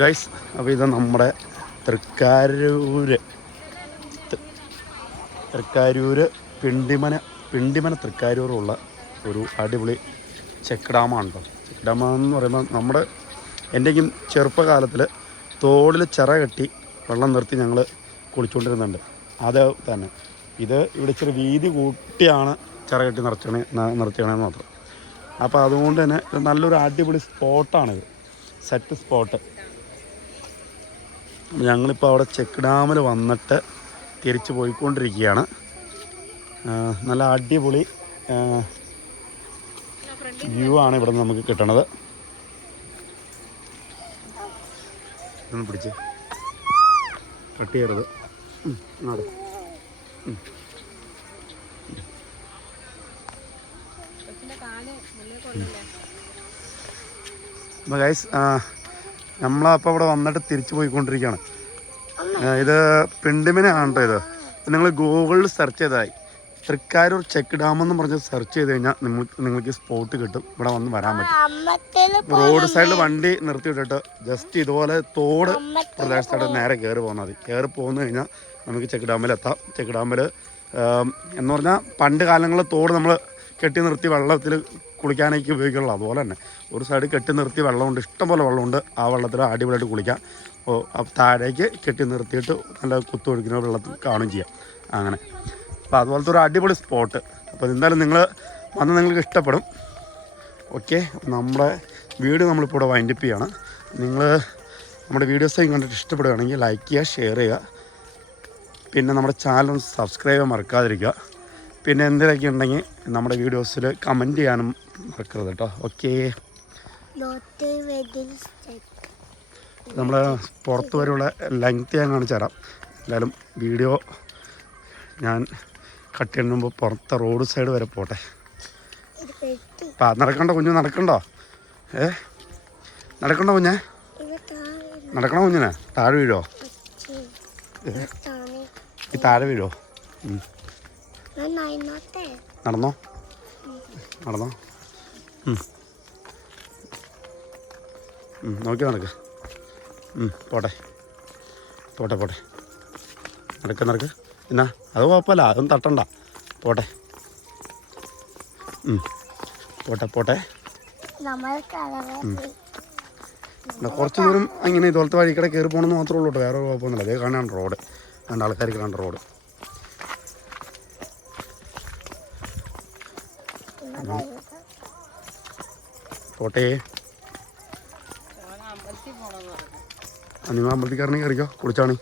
Guys, അപ്പോൾ ഇത് നമ്മുടെ തൃക്കാരൂര് പിണ്ടിമന തൃക്കാരൂറുള്ള ഒരു അടിപൊളി ചെക്ക് ഡാമാണ് കേട്ടോ. ചെക്ക് ഡാം എന്ന് പറയുമ്പോൾ നമ്മുടെ എൻ്റെയും ചെറുപ്പകാലത്തിൽ തോടിൽ ചിറ കെട്ടി വെള്ളം നിർത്തി ഞങ്ങൾ കുളിച്ചുകൊണ്ടിരുന്നുണ്ട്. അത് തന്നെ ഇത് ഇവിടെ ഇച്ചിരി വീതി കൂട്ടിയാണ് ചിറ കെട്ടി നിർത്തിയണേന്ന് മാത്രം. അപ്പോൾ അതുകൊണ്ട് തന്നെ ഇത് നല്ലൊരു അടിപൊളി സ്പോട്ടാണിത്, സെറ്റ് സ്പോട്ട്. ഞങ്ങളിപ്പോൾ അവിടെ ചെക്ക് ഡാമിൽ വന്നിട്ട് തിരിച്ച് പോയിക്കൊണ്ടിരിക്കുകയാണ്. നല്ല അടിപൊളി വ്യൂ ആണ് ഇവിടെ നിന്ന് നമുക്ക് കിട്ടണത്. ഇതൊന്ന് പിടിച്ച് കട്ട് ചെയ്യരുത്. നാട് അപ്പോൾ ഗൈസ്, നമ്മളപ്പോൾ ഇവിടെ വന്നിട്ട് തിരിച്ചു പോയിക്കൊണ്ടിരിക്കുകയാണ്. ഇത് പിണ്ടിമനാണ് കേട്ടോ. ഇത് നിങ്ങൾ ഗൂഗിളിൽ സെർച്ച് ചെയ്തായി തൃക്കാരൂർ ചെക്ക് ഡാം എന്ന് പറഞ്ഞ് സെർച്ച് ചെയ്ത് കഴിഞ്ഞാൽ നിങ്ങൾക്ക് സ്പോട്ട് കിട്ടും. ഇവിടെ വന്ന് വരാൻ പറ്റും. റോഡ് സൈഡിൽ വണ്ടി നിർത്തിയിട്ടിട്ട് ജസ്റ്റ് ഇതുപോലെ തോട് പ്രദേശത്തോടെ നേരെ കയറി പോന്നാൽ മതി. കയറി പോന്നു കഴിഞ്ഞാൽ നമുക്ക് ചെക്ക് ഡാമിലെത്താം. ചെക്ക് ഡാമിൽ എന്ന് പറഞ്ഞാൽ പണ്ട് കാലങ്ങളിൽ തോട് നമ്മൾ കെട്ടി നിർത്തി വെള്ളത്തിൽ കുളിക്കാനൊക്കെ ഉപയോഗിക്കുള്ളൂ. അതുപോലെ തന്നെ ഒരു സൈഡ് കെട്ടി നിർത്തി വെള്ളമുണ്ട്, ഇഷ്ടംപോലെ വെള്ളമുണ്ട്. ആ വെള്ളത്തിൽ അടിപൊളിയായിട്ട് കുളിക്കാം. താഴേക്ക് കെട്ടി നിർത്തിയിട്ട് നല്ല കുത്തൊഴുക്കുന്ന വെള്ളത്തിൽ കാണുകയും ചെയ്യാം. അങ്ങനെ അപ്പോൾ അതുപോലത്തെ ഒരു അടിപൊളി സ്പോട്ട്. അപ്പോൾ എന്തായാലും നിങ്ങൾ വന്ന് നിങ്ങൾക്ക് ഇഷ്ടപ്പെടും. ഓക്കെ, നമ്മുടെ വീഡിയോ നമ്മളിപ്പോൾ ഇവിടെ വൈൻഡപ്പ് ചെയ്യുകയാണ്. നിങ്ങൾ നമ്മുടെ വീഡിയോസൊക്കെ കണ്ടിട്ട് ഇഷ്ടപ്പെടുകയാണെങ്കിൽ ലൈക്ക് ചെയ്യുക, ഷെയർ ചെയ്യുക. പിന്നെ നമ്മുടെ ചാനൽ ഒന്ന് സബ്സ്ക്രൈബ് ചെയ്യാൻ മറക്കാതിരിക്കുക. പിന്നെ എന്തെങ്കിലുമൊക്കെ ഉണ്ടെങ്കിൽ നമ്മുടെ വീഡിയോസിൽ കമൻറ്റ് ചെയ്യാനും മറക്കരുത് കേട്ടോ. ഓക്കെ, നമ്മൾ പുറത്ത് വരെയുള്ള ലെങ്ത് ഞാൻ കാണിച്ചു തരാം. എന്തായാലും വീഡിയോ ഞാൻ കട്ട് ചെയ്യുമ്പോൾ പുറത്തെ റോഡ് സൈഡ് വരെ പോട്ടെ. നടക്കണ്ടോ കുഞ്ഞു? നടക്കണ്ടോ? നടക്കണ്ടോ കുഞ്ഞെ? നടക്കണോ കുഞ്ഞിനെ? താഴെ വീഴോ? ഈ താഴെ വീഴോ? നടന്നോ നടന്നോ നോക്കി നടക്ക്. പോട്ടെ പോട്ടെ പോട്ടെ നടക്ക്. എന്നാ അത് കുഴപ്പമില്ല, അതൊന്നും തട്ടണ്ട. പോട്ടെ പോട്ടെ. കുറച്ച് ദൂരം അങ്ങനെ ഇതുപോലത്തെ വഴിക്കടെ കയറി പോകണമെന്ന് മാത്രമേ ഉള്ളൂ കേട്ടോ. വേറെ കുഴപ്പമൊന്നുമില്ല. അതേ കാണാണ് റോഡ്, രണ്ട് ആൾക്കാർക്ക് കാണേണ്ട റോഡ്. പോട്ടെ. നിങ്ങൾ അമ്പലത്തിക്കാരനെ കയറിക്കോ, കുളിച്ചാണി.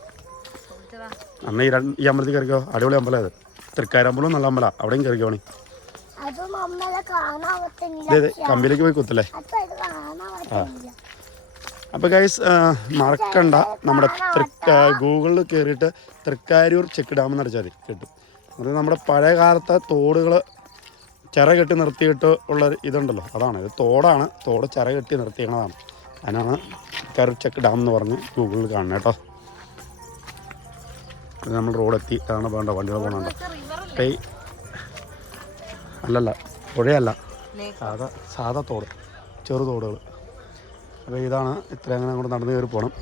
അന്ന് ഈ അമ്പലത്തിൽ കയറിക്കോ, അടിപൊളി അമ്പലം അത്. തൃക്കാരമ്പലം നല്ല അമ്പലം, അവിടെയും കയറിക്കോണി. കമ്പിയിലേക്ക് പോയി കുത്തല്ലേ. അപ്പോൾ ഗൈസ്, മറക്കണ്ട, നമ്മുടെ ഗൂഗിളിൽ കയറിയിട്ട് തൃക്കാരൂർ ചെക്ക് ഡാം എന്ന് അടിച്ചാൽ മതി, കിട്ടും. അത് നമ്മുടെ പഴയ കാലത്തെ തോടുകൾ ചിറ കെട്ടി നിർത്തിയിട്ട് ഉള്ള ഇതുണ്ടല്ലോ, അതാണ്. ഇത് തോടാണ്, തോട് ചിറ കെട്ടി നിർത്തിയണതാണ്. അതിനാണ് തൃക്കാരൂർ ചെക്ക് ഡാം എന്ന് പറഞ്ഞ് ഗൂഗിളിൽ കാണണം കേട്ടോ. ഇത് നമ്മൾ റോഡെത്തി. അതാണ് വേണ്ട വണ്ടികൾ പോകണുണ്ടോ. അല്ലല്ല, പുഴയല്ല, സാധാ തോട്, ചെറു തോടുകൾ. അപ്പോൾ ഇതാണ്. ഇത്ര അങ്ങനെ അങ്ങോട്ട് നടന്ന് കയറി പോകണം.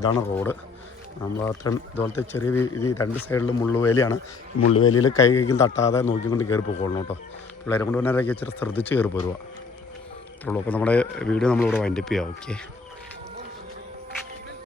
ഇതാണ് റോഡ്. നമ്മൾ അത്രയും ഇതുപോലത്തെ ചെറിയ ഇത് രണ്ട് സൈഡിൽ മുള്ളുവേലിയാണ്. മുള്ളുവേലിയിൽ കൈക്കും തട്ടാതെ നോക്കിക്കൊണ്ട് കയറി പോകണം കേട്ടോ. പിള്ളേരെ കൊണ്ട് പിന്നെ ഇച്ചിരി ശ്രദ്ധിച്ച് കയറി പോരുക. അപ്പോൾ നമ്മുടെ വീഡിയോ നമ്മളിവിടെ വൈൻഡപ്പ് ചെയ്യാം. ഓക്കെ.